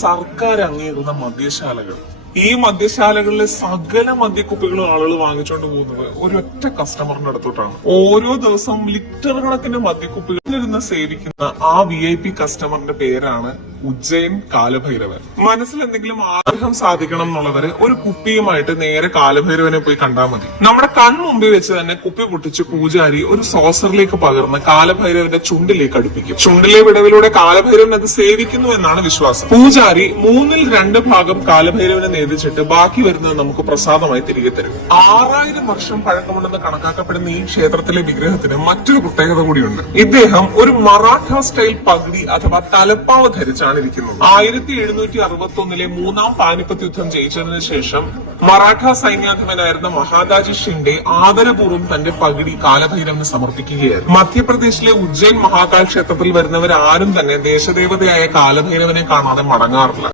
സർക്കാർ അംഗീകൃത മദ്യശാലകൾ. ഈ മദ്യശാലകളിലെ സകല മദ്യക്കുപ്പികളും ആളുകൾ വാങ്ങിച്ചുകൊണ്ട് പോകുന്നത് ഒരൊറ്റ കസ്റ്റമറിന്റെ അടുത്തോട്ടാണ്. ഓരോ ദിവസവും ലിറ്റർ കണക്കിന് മദ്യക്കുപ്പികളിലിരുന്ന് സേവിക്കുന്ന ആ വി ഐ പി കസ്റ്റമറിന്റെ പേരാണ് ഉജ്ജയൻ കാലഭൈരവൻ. മനസ്സിൽ എന്തെങ്കിലും ആഗ്രഹം സാധിക്കണം എന്നുള്ളവര് ഒരു കുപ്പിയുമായിട്ട് നേരെ കാലഭൈരവനെ പോയി കണ്ടാൽ മതി. നമ്മുടെ കൺമുമ്പിൽ വെച്ച് തന്നെ കുപ്പി പൊട്ടിച്ച് പൂജാരി ഒരു സോസറിലേക്ക് പകർന്ന് കാലഭൈരവന്റെ ചുണ്ടിലേക്ക് അടുപ്പിക്കും. ചുണ്ടിലെ വിടവിലൂടെ കാലഭൈരവൻ അത് സേവിക്കുന്നു എന്നാണ് വിശ്വാസം. പൂജാരി മൂന്നിൽ രണ്ട് ഭാഗം കാലഭൈരവനെ നേതിച്ചിട്ട് ബാക്കി വരുന്നത് നമുക്ക് പ്രസാദമായി തിരികെ തരും. ആറായിരം വർഷം പഴക്കമുണ്ടെന്ന് കണക്കാക്കപ്പെടുന്ന ഈ ക്ഷേത്രത്തിലെ വിഗ്രഹത്തിന് മറ്റൊരു പ്രത്യേകത കൂടിയുണ്ട്. ഇദ്ദേഹം ഒരു മറാഠ സ്റ്റൈൽ പകുതി അഥവാ തലപ്പാവ് ധരിച്ചാണ് ഇരിക്കുന്നത് ആയിരത്തി എഴുന്നൂറ്റി അറുപത്തി ഒന്നിലെ മൂന്നാം പാനിപ്പത്ത് യുദ്ധം ജയിച്ചതിനു ശേഷം മറാഠ സൈന്യാധിപനായിരുന്ന മഹാദാജി ഷിൻഡെ ആദരപൂർവം തന്റെ പഗടി കാലഭൈരവന് സമർപ്പിക്കുകയായിരുന്നു. മധ്യപ്രദേശിലെ ഉജ്ജയിൻ മഹാകാൽ ക്ഷേത്രത്തിൽ വരുന്നവരാരും തന്നെ ദേശദേവതയായ കാലഭൈരവനെ കാണാതെ മടങ്ങാറില്ല.